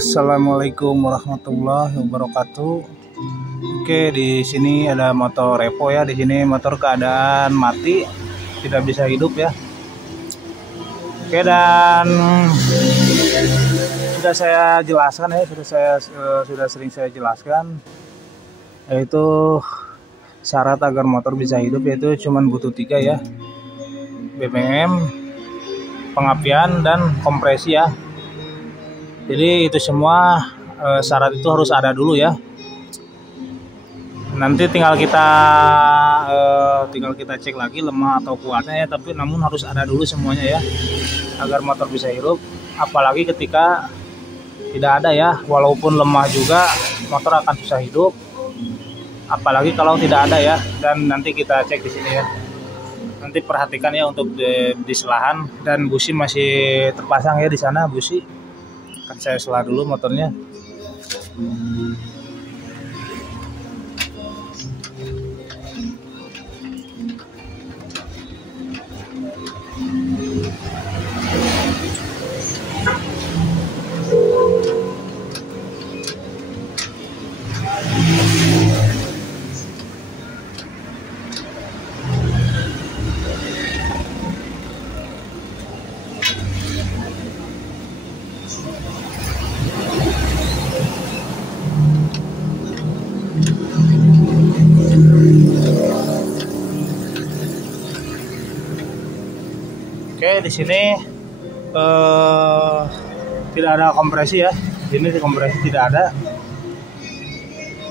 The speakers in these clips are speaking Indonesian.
Assalamualaikum warahmatullahi wabarakatuh. Oke, di sini ada motor repo ya. Di sini motor keadaan mati, tidak bisa hidup ya. Oke, dan sudah saya jelaskan ya, sudah sering saya jelaskan, yaitu syarat agar motor bisa hidup yaitu cuman butuh 3 ya. BBM, pengapian, dan kompresi ya. Jadi itu semua syarat itu harus ada dulu ya. Nanti tinggal kita cek lagi lemah atau kuatnya ya, tapi namun harus ada dulu semuanya ya agar motor bisa hidup. Apalagi ketika tidak ada ya, walaupun lemah juga motor akan susah hidup. Apalagi kalau tidak ada ya, dan nanti kita cek di sini ya. Nanti perhatikan ya untuk di selahan, dan busi masih terpasang ya di sana busi. Kan saya selah dulu motornya. Oke, di sini tidak ada kompresi ya. Ini kompresi tidak ada.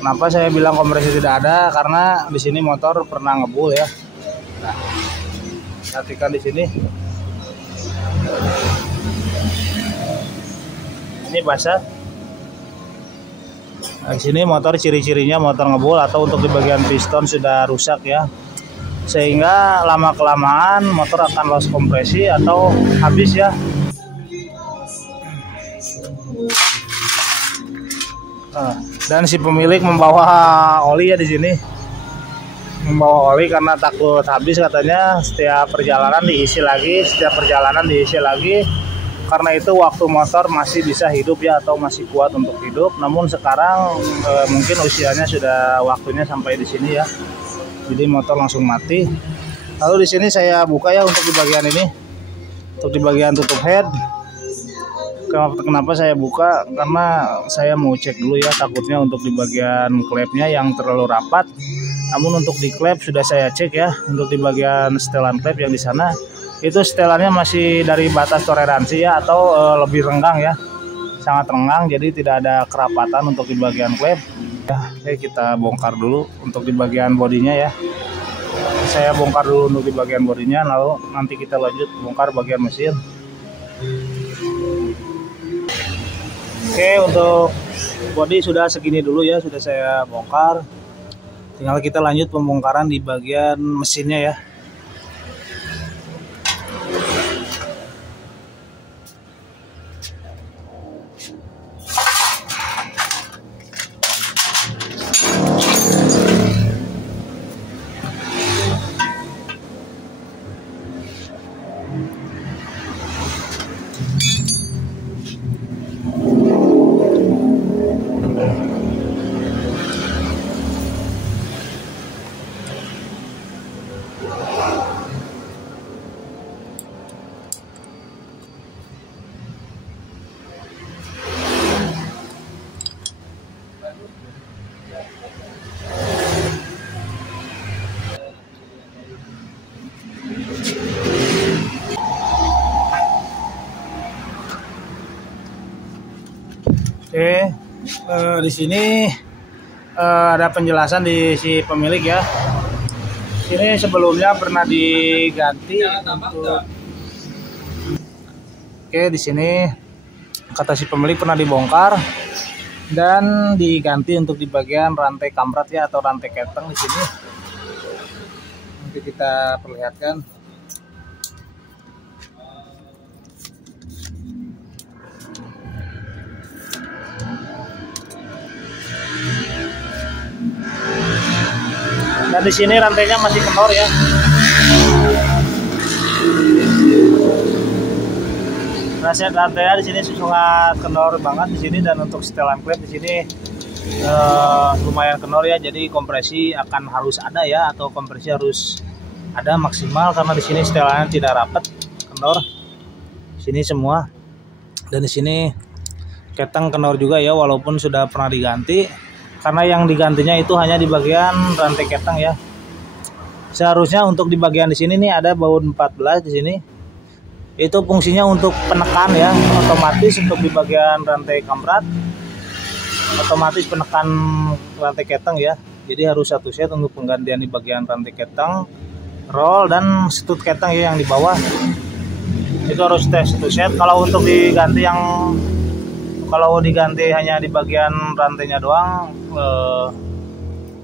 Kenapa saya bilang kompresi tidak ada? Karena di sini motor pernah ngebul ya. Nah, perhatikan di sini. Ini basah. Nah, di sini motor ciri-cirinya motor ngebul atau untuk di bagian piston sudah rusak ya. Sehingga lama-kelamaan motor akan loss kompresi atau habis ya. Nah, dan si pemilik membawa oli ya di sini. Membawa oli karena takut habis katanya. Setiap perjalanan diisi lagi, Karena itu waktu motor masih bisa hidup ya, atau masih kuat untuk hidup. Namun sekarang mungkin usianya sudah waktunya sampai di sini ya. Jadi motor langsung mati. Lalu di sini saya buka ya untuk di bagian ini, untuk di bagian tutup head. Kenapa saya buka? Karena saya mau cek dulu ya, takutnya untuk di bagian klepnya yang terlalu rapat. Namun untuk di klep sudah saya cek ya, untuk di bagian setelan klep yang di sana itu setelannya masih dari batas toleransi ya, atau lebih renggang ya, sangat renggang. Jadi tidak ada kerapatan untuk di bagian klep. Ya, oke, kita bongkar dulu untuk di bagian bodinya ya. Saya bongkar dulu untuk di bagian bodinya, lalu nanti kita lanjut bongkar bagian mesin. Oke, untuk bodi sudah segini dulu ya, sudah saya bongkar. Tinggal kita lanjut pembongkaran di bagian mesinnya ya. Oke, di sini ada penjelasan di si pemilik ya. Ini sebelumnya pernah diganti untuk. Oke, di sini kata si pemilik pernah dibongkar dan diganti untuk di bagian rantai kamrat ya, atau rantai keteng di sini. Nanti kita perlihatkan. Dan di sini rantainya masih kendor ya. Nasihat rantainya di sini sangat kendor banget di sini, dan untuk setelan klep di sini lumayan kendor ya. Jadi kompresi akan harus ada ya, atau kompresi harus ada maksimal karena di sini setelannya tidak rapat, kendor. Di sini semua, dan di sini ketang kendor juga ya, walaupun sudah pernah diganti. Karena yang digantinya itu hanya di bagian rantai ketang ya. Seharusnya untuk di bagian di sini nih ada baut 14 di sini. Itu fungsinya untuk penekan ya, otomatis untuk di bagian rantai kamrat, otomatis penekan rantai ketang ya. Jadi harus satu set untuk penggantian di bagian rantai ketang, roll dan setut ketang ya yang di bawah. Itu harus tes satu set. Kalau untuk diganti hanya di bagian rantainya doang,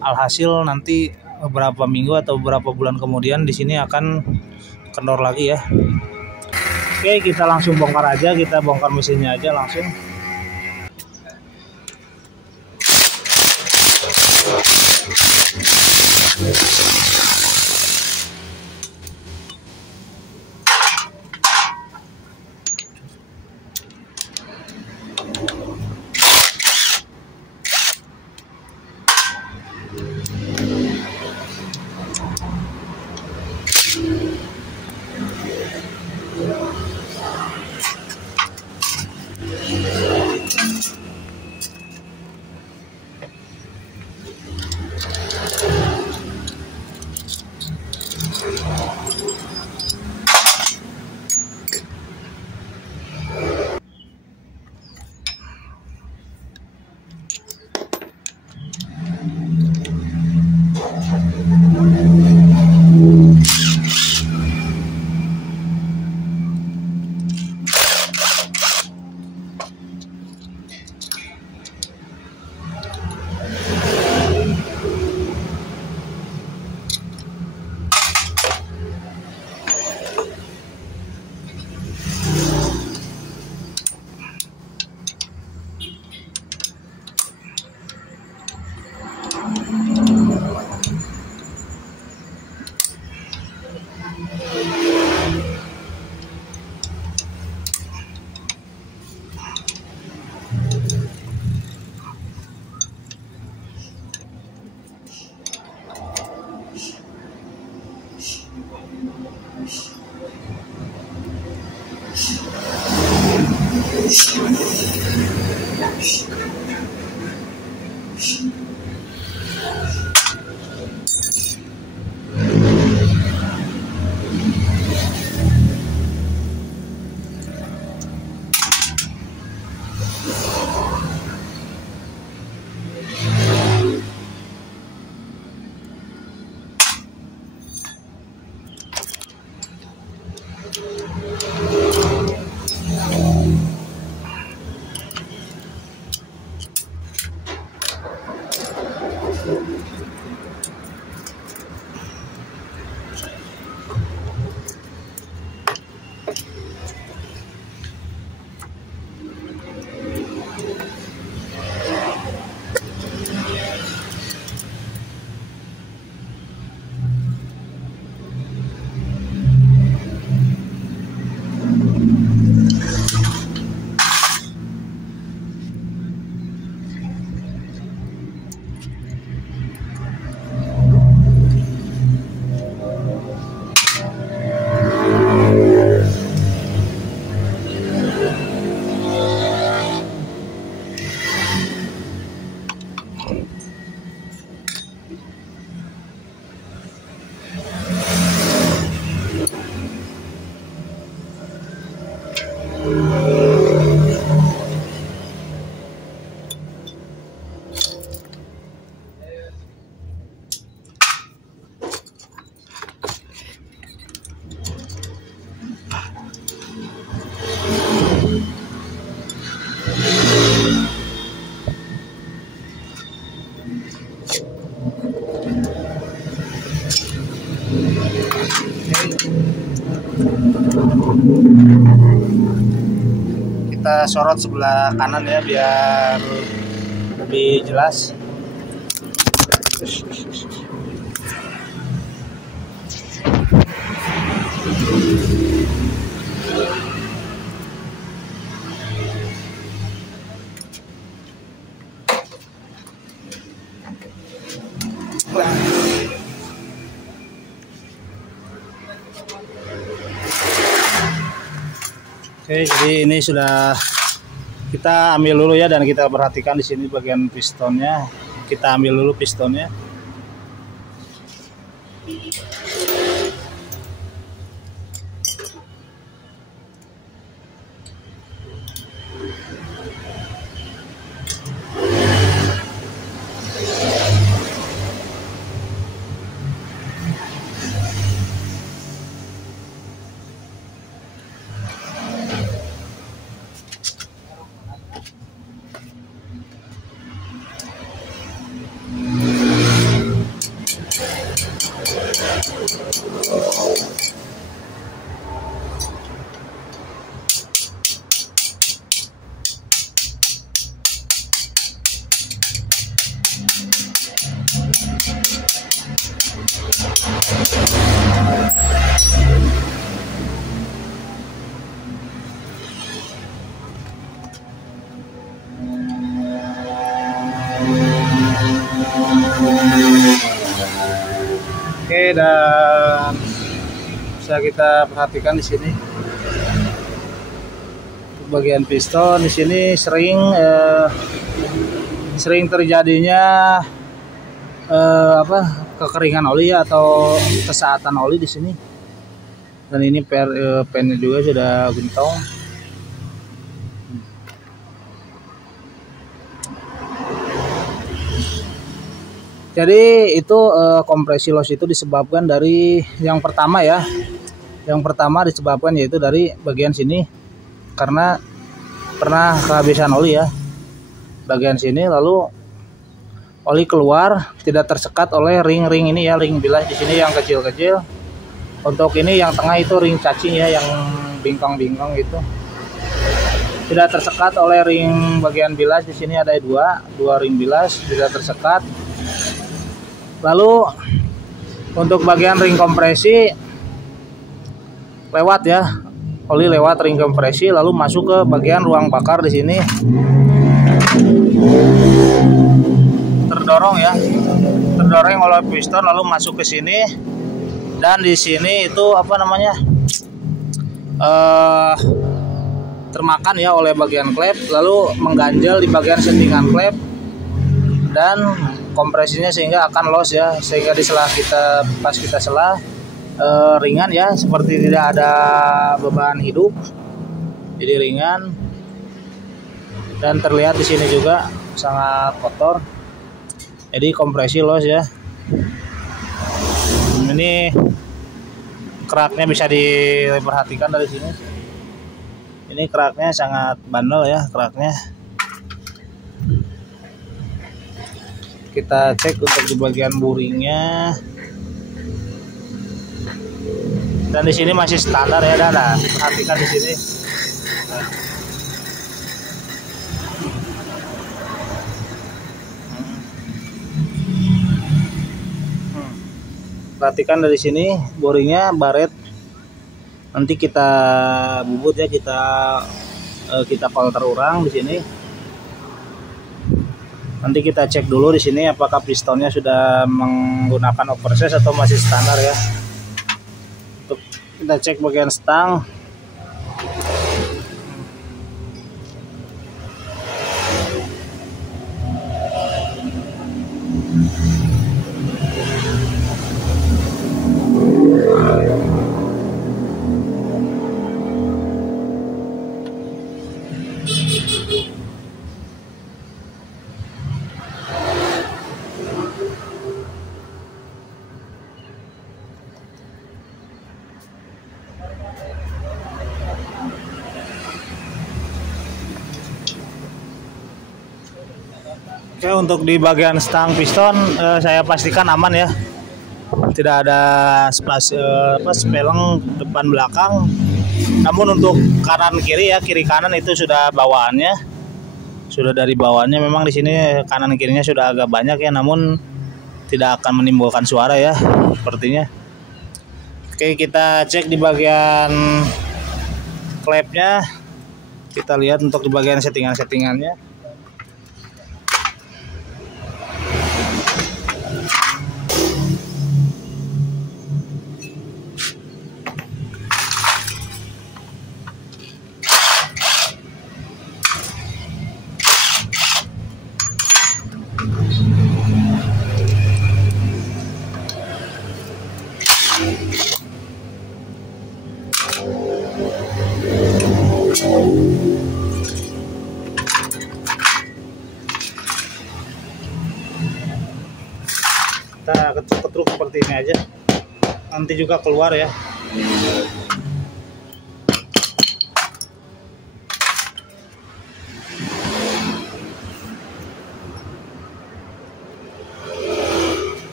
alhasil nanti beberapa minggu atau beberapa bulan kemudian di sini akan kendor lagi ya. Oke, kita langsung bongkar aja, kita bongkar mesinnya aja langsung. Kita sorot sebelah kanan ya biar lebih jelas. Oke, jadi ini sudah kita ambil dulu ya, dan kita perhatikan di sini bagian pistonnya. Kita ambil dulu pistonnya. Oke, dan bisa kita perhatikan di sini bagian piston di sini sering terjadinya kekeringan oli ya, atau kesehatan oli di sini. Dan ini pennya juga sudah gentong. Jadi itu kompresi los itu disebabkan dari yang pertama ya. Yang pertama disebabkan yaitu dari bagian sini, karena pernah kehabisan oli ya. Bagian sini, lalu oli keluar tidak tersekat oleh ring-ring ini ya, ring bilas di sini yang kecil-kecil. Untuk ini yang tengah itu ring cacing ya, yang bingkong-bingkong itu. Tidak tersekat oleh ring bagian bilas di sini, ada dua ring bilas tidak tersekat. Lalu untuk bagian ring kompresi lewat ya, oli lewat ring kompresi lalu masuk ke bagian ruang bakar di sini. Terdorong ya, terdorong oleh piston lalu masuk ke sini, dan di sini itu termakan ya oleh bagian klep, lalu mengganjal di bagian settingan klep dan kompresinya sehingga akan loss ya, sehingga di sela pas kita sela ringan ya, seperti tidak ada beban hidup, jadi ringan. Dan terlihat di sini juga sangat kotor, jadi kompresi loss ya. Ini keraknya bisa diperhatikan dari sini, ini keraknya sangat bandel ya keraknya. Kita cek untuk di bagian buringnya, dan di sini masih standar ya, dan perhatikan di sini. Perhatikan dari sini boringnya baret. Nanti kita bubut ya, kita filter ulang di sini. Nanti kita cek dulu di sini apakah pistonnya sudah menggunakan oversize atau masih standar ya. Untuk kita cek bagian stang. Oke, untuk di bagian stang piston saya pastikan aman ya, tidak ada speleng depan belakang. Namun untuk kanan kiri ya, kiri kanan itu sudah bawaannya, sudah dari bawaannya. Memang di sini kanan kirinya sudah agak banyak ya, namun tidak akan menimbulkan suara ya sepertinya. Oke, kita cek di bagian klepnya, kita lihat untuk di bagian settingannya. Kita ketruk-ketruk seperti ini aja, nanti juga keluar ya.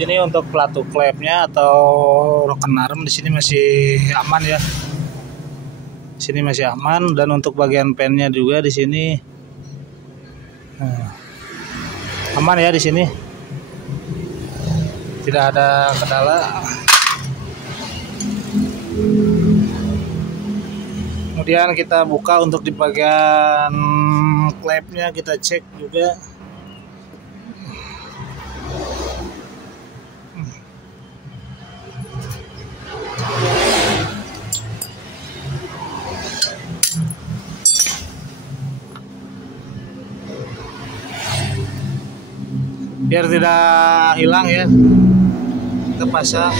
Sini untuk pelatu klepnya atau roken arm di sini masih aman ya. Sini masih aman, dan untuk bagian pennya juga di sini aman ya di sini. Tidak ada kendala. Kemudian kita buka untuk di bagian klepnya, kita cek juga. Biar tidak hilang ya, kita pasang.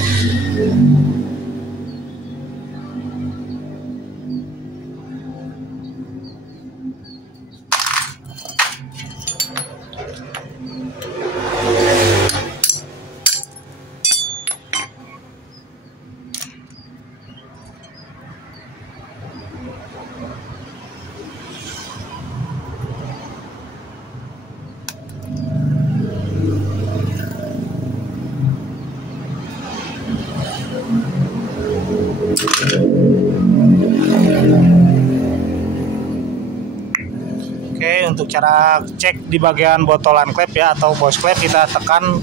Oke, untuk cara cek di bagian botolan klep ya atau bos klep, kita tekan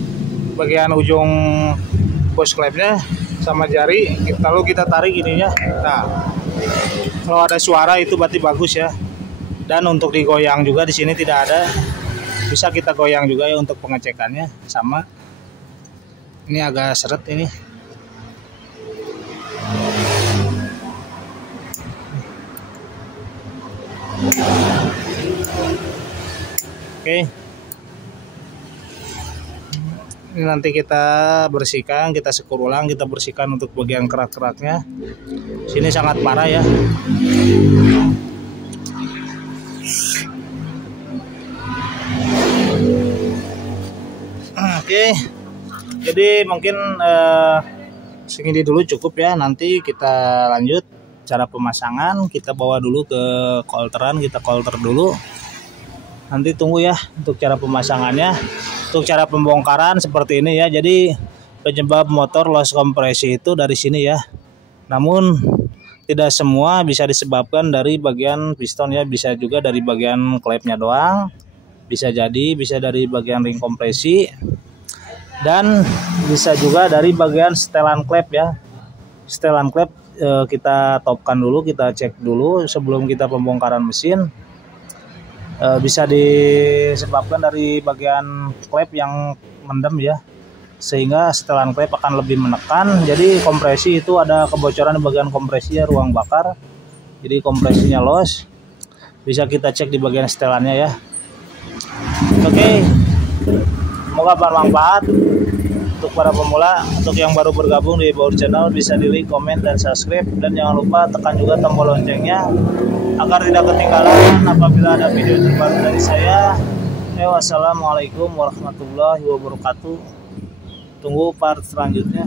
bagian ujung bos klepnya sama jari, lalu kita tarik ininya. Nah, kalau ada suara itu berarti bagus ya. Dan untuk digoyang juga di sini tidak ada. Bisa kita goyang juga ya untuk pengecekannya. Sama. Ini agak seret ini. Oke. Ini nanti kita bersihkan, kita sekur ulang, kita bersihkan untuk bagian kerak-keraknya. Sini sangat parah ya. Oke. Jadi mungkin segini dulu cukup ya. Nanti kita lanjut cara pemasangan. Kita bawa dulu ke kolteran, kita kolter dulu. Nanti tunggu ya untuk cara pemasangannya. Untuk cara pembongkaran seperti ini ya. Jadi penyebab motor loss kompresi itu dari sini ya. Namun tidak semua bisa disebabkan dari bagian piston ya. Bisa juga dari bagian klepnya doang. Bisa dari bagian ring kompresi. Dan bisa juga dari bagian setelan klep ya. Setelan klep kita topkan dulu, kita cek dulu sebelum kita pembongkaran mesin. Bisa disebabkan dari bagian klep yang mendem ya, sehingga setelan klep akan lebih menekan. Jadi kompresi itu ada kebocoran di bagian kompresi ya, ruang bakar. Jadi kompresinya loss. Bisa kita cek di bagian setelannya ya. Oke. Semoga bermanfaat untuk para pemula. Untuk yang baru bergabung di Baur Channel, bisa di like, komen, dan subscribe. Dan jangan lupa tekan juga tombol loncengnya agar tidak ketinggalan apabila ada video terbaru dari saya. Wassalamualaikum warahmatullahi wabarakatuh. Tunggu part selanjutnya.